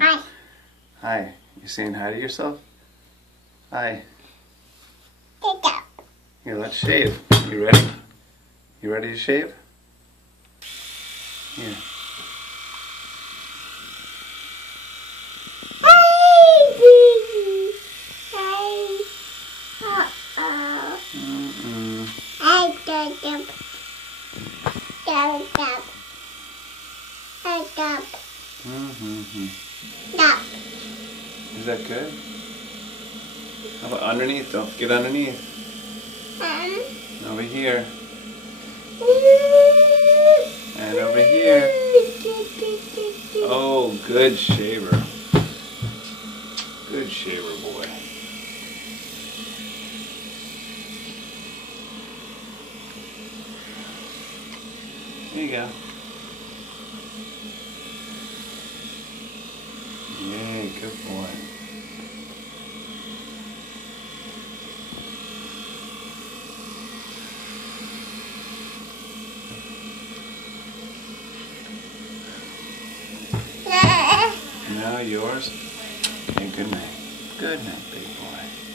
Hi. Hi. You saying hi to yourself? Hi. Get up. Here, let's shave. You ready? You ready to shave? Here. Is that good? How about underneath though? Get underneath. Over here. And over here. Oh, good shaver. Good shaver, boy. There you go. Yay, good boy. Now yours. Okay, good night. Good night, big boy.